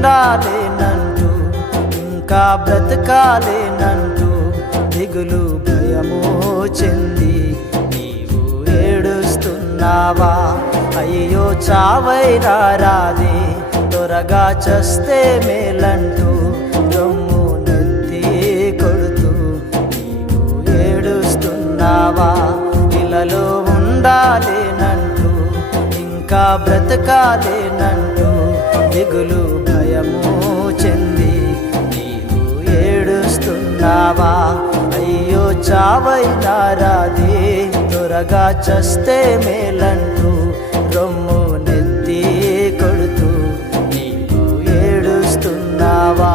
ఉండాలేనంటూ ఇంకా బ్రతకాలేనంటూ దిగులు భయము చెంది నీవు ఏడుస్తున్నావా? అయ్యో చావైనా రాదే, త్వరగా చస్తే మేలంటూ రొమ్ము నెత్తి కొడుతూ నీవు ఏడుస్తున్నావా? ఇలలో ఉండాలేనంటూ ఇంకా బ్రతకాలేనంటూ దిగులు భయము చెంది నీవు ఏడుస్తున్నావా? అయ్యో చావైనా రాదే, త్వరగా చస్తే మేలంటూ రొమ్ము నెత్తి కొడుతూ నీవు ఏడుస్తున్నావా?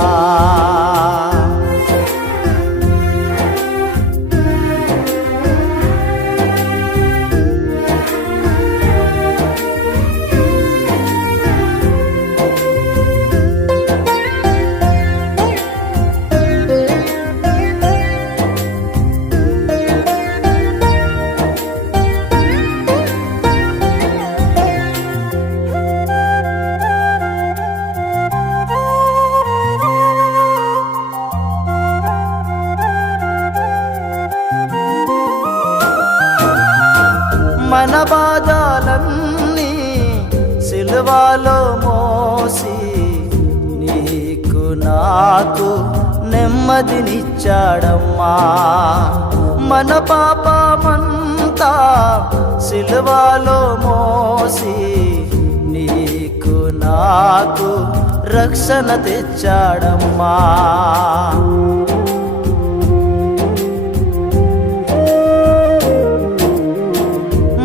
మన బాధలన్నీ సిలువలో మోసి నీకు నాకు నెమ్మదినిచ్చాడమ్మా. మన పాపమంతా సిలువలో మోసి నీకు నాకు రక్షణ తెచ్చాడమ్మా.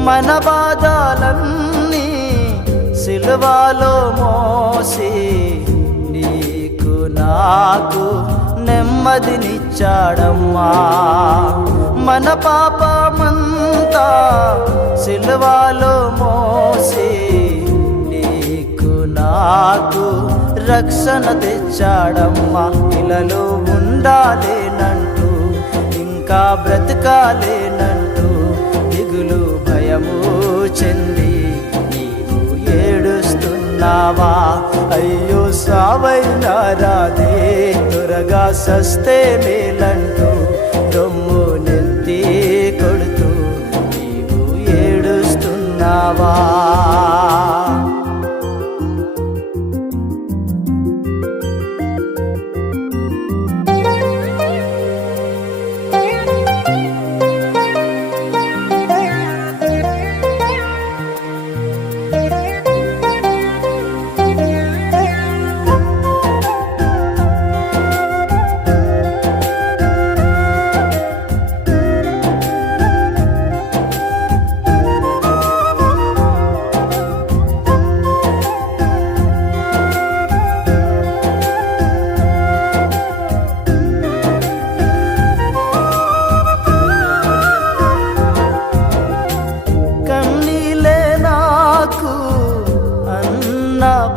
మన బాధలన్నీ సిలువలో మోసి నీకు నాకు నెమ్మదినిచ్చాడమ్మా. మన పాపమంతా సిలువలో మోసి నీకు నాకు రక్షణ తెచ్చాడమ్మా. ఇలలో ఉండాలేనంటూ ఇంకా బ్రతకాలేనంటూ దిగులు భయము చెంది నీవు ఏడుస్తున్నావా? అయ్యో సావైనా రాదే, త్వరగా సస్తే మేలంటూ రొమ్ము నెత్తి కొడుతూ నీవు ఏడుస్తున్నావా?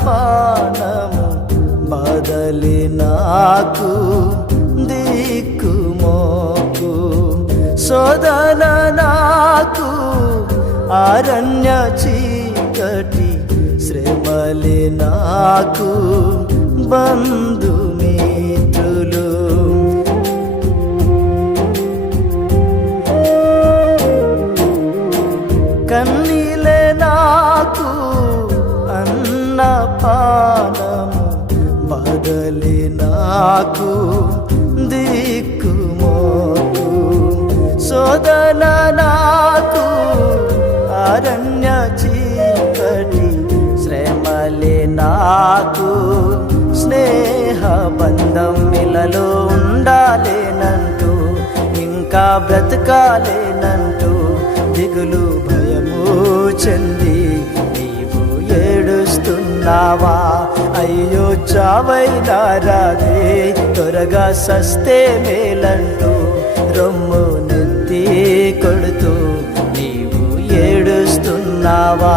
పానము బదలి నాకు దిక్కుమోకు, శోధన నాకు అరణ్య చీకటి, శ్రమలి నాకు బంధుమిత్రులు. కన్నీలే నాకు పానము బదలి నాకు దిక్కుమోకు, శోధన నాకు అరణ్య చీకటి, శ్రమలే నాకు స్నేహ బంధం. ఇలలో ఉండాలేనంటూ ఇంకా బ్రతకాలేనంటూ దిగులు భయము చెంది ఏడుస్తున్నావా? అయ్యో చావైనా రాదే, త్వరగా సస్తే మేలంటూ రొమ్ము నెత్తి కొడుతూ నీవు ఏడుస్తున్నావా?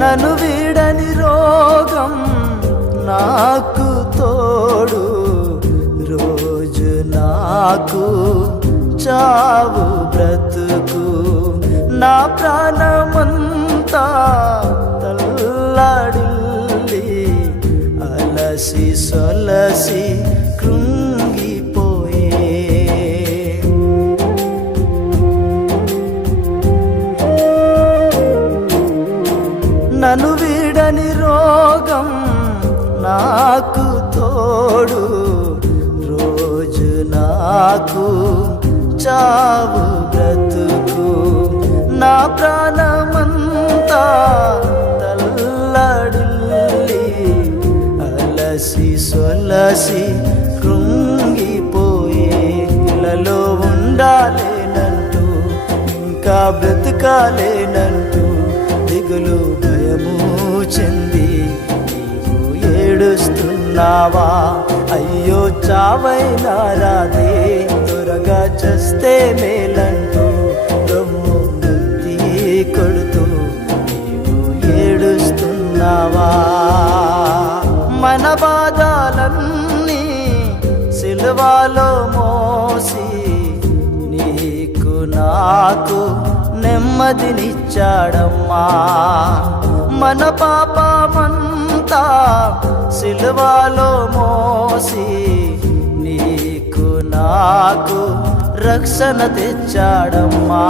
నన్ను వీడని రోగం నాకు తోడు, రోజు నాకు చావు బ్రతుకు. నా ప్రాణమంతా తల్లాడిల్లి అలసి సొలసి కృంగిపోయే. నన్ను వీడని రోగం నాకు తోడు, రోజు నాకు చావు బ్రతుకు. నా ప్రాణమంతా తల్లడిల్లి అలసి సొలసి కృంగిపోయే. ఇళ్ళలో ఉండాలేనంటూ ఇంకా బ్రతకాలేనంటూ దిగులు భయము చెంది నీవు ఏడుస్తున్నావా? అయ్యో చావైనా రాదే, త్వరగా చస్తే మేలంటూ రొమ్ము నెత్తి కొడుతూ నీవు ఏడుస్తున్నావా? మన బాధలన్నీ సిలువలో మోసి నీకు నాకు నెమ్మదినిచ్చాడమ్మా. మన పాపమంతా సిలువలో మోసి నీకు నాకు రక్షణ తెచ్చాడమ్మా.